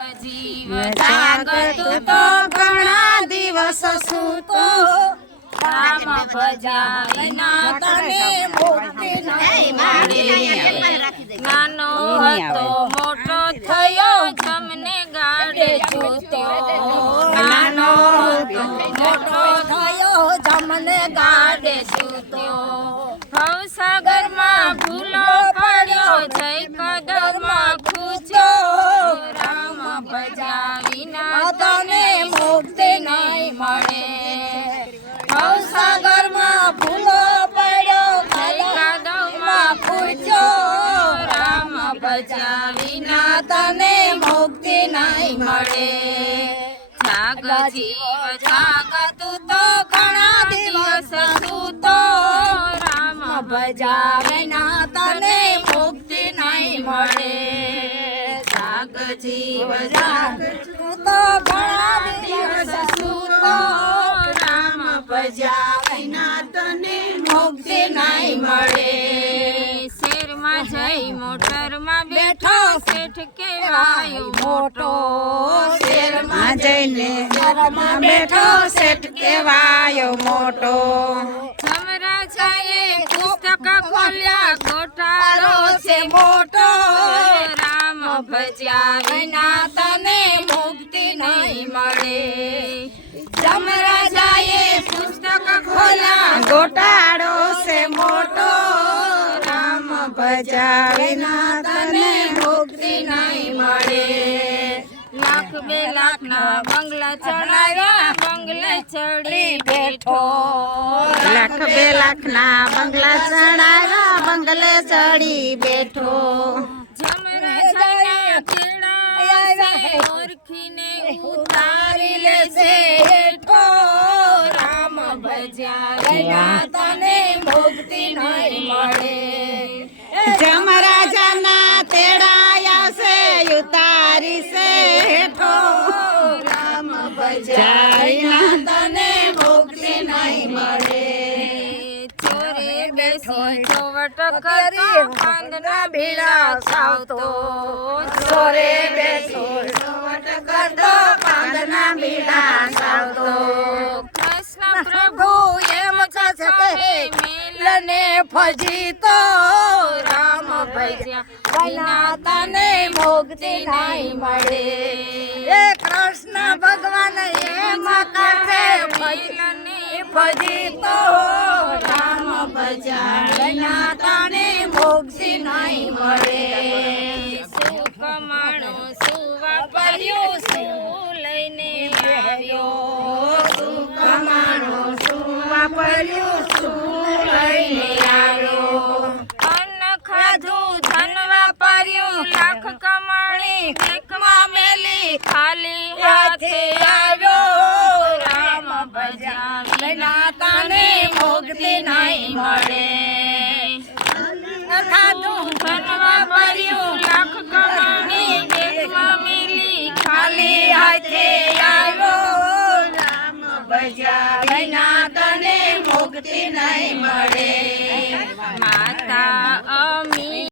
જીવ જાગતું તો ઘણા દિવસ સૂતો રામ ભજ્યા વિના તને મુક્તિ નહીં મળે। નાનો હતો મોટો થયો જમને ગાડે છૂટ્યો, નાનો હતો મોટો થયો જમને ગાડે છૂટ્યો। ભવસાગરમાં ભૂલો પડ્યો જય કદરમાં ખૂચ્યો, રામ ભજ્યા વિના તને મુક્તિ નહીં મળે। ભવસાગરમાં ભૂલો પડ્યો જય કદમાં ખૂચ્યો, રામ ભજ્યા વિના તને મુક્તિ નહીં મળે। જાગ જીવ જાગ તું તો ઘણા દિવસ સૂતો, રામ ભજ્યા વિના તને મુક્તિ નહીં મળે। જાગ જીવ જાગ તું તો ઘણા દિવસ સૂતો, રામ ભજ્યા વિના તને મુક્તિ નહીં મળે। શેરમાં જઈ મોટરમાં બેઠો શેઠ કહેવાયો મોટો, શેરમાં જઈને શેરમાં બેઠો શેઠ કહેવાયો મોટો। જમરાજાએ પુસ્તક ખોલ્યા ગોટાળો છે મોટો, રામ ભજ્યા વિના તને મુક્તિ નહીં મળે। જમરાજાએ પુસ્તક ખોલ્યા ગોટાળો છે મોટો, રામ ભજ્યા વિના તને મુક્તિ નહીં મળે। લાખ બે લાખના બંગલા ચડાવ્યા બંગલે ચડી બેઠો, લાખ બે લાખના બંગલા ચડાવ્યા બંગલે ચડી બેઠો। જમરાજાના ચેડા ઓળખીને ઉતારી લેશે હેઠો, રામ ભજ્યા વિના તને મુક્તિ નહીં મળે। જમરાજાના તેડાયા છે ઉતારી છે હેઠો, રામ ભજ્યા વિના તને મુક્તિ નહીં મળે। ચોરે બેસી ચોવટ કરી પાંદના ભીડા સાવતો, ચોરે બેસી ચોવટ કરતો પાંદના ભીડા સાવતો। કૃષ્ણ પ્રભુ એમ છે મિલને ફજીતો, રામ ભજ્યા વિના તને મુક્તિ નહીં મળે। કૃષ્ણ ભગવાન એમ કહે મિલને ફજીતો, રામ ભજ્યા વિના તને મુક્તિ નહીં મળે। શું કમાણો શું વાપર્યું શું લઈને આવ્યો, શું કમાણો શું વાપર્યું શું લઈને આવ્યો। અન્ન ખાધું ધન વાપર્યું લાખ કમાણી બેંકમાં મેલી ખાલી હાથે આવ્યો, રામ ભજ્યા વિના તને મુક્તિ નહીં મળે। ખાધું ધન વાપર્યું લાખ કમાણી બેંકમાં મેલી ખાલી હાથે આવ્યો, રામ ભજ્યા વિના તને મુક્તિ નહીં મળે। માતા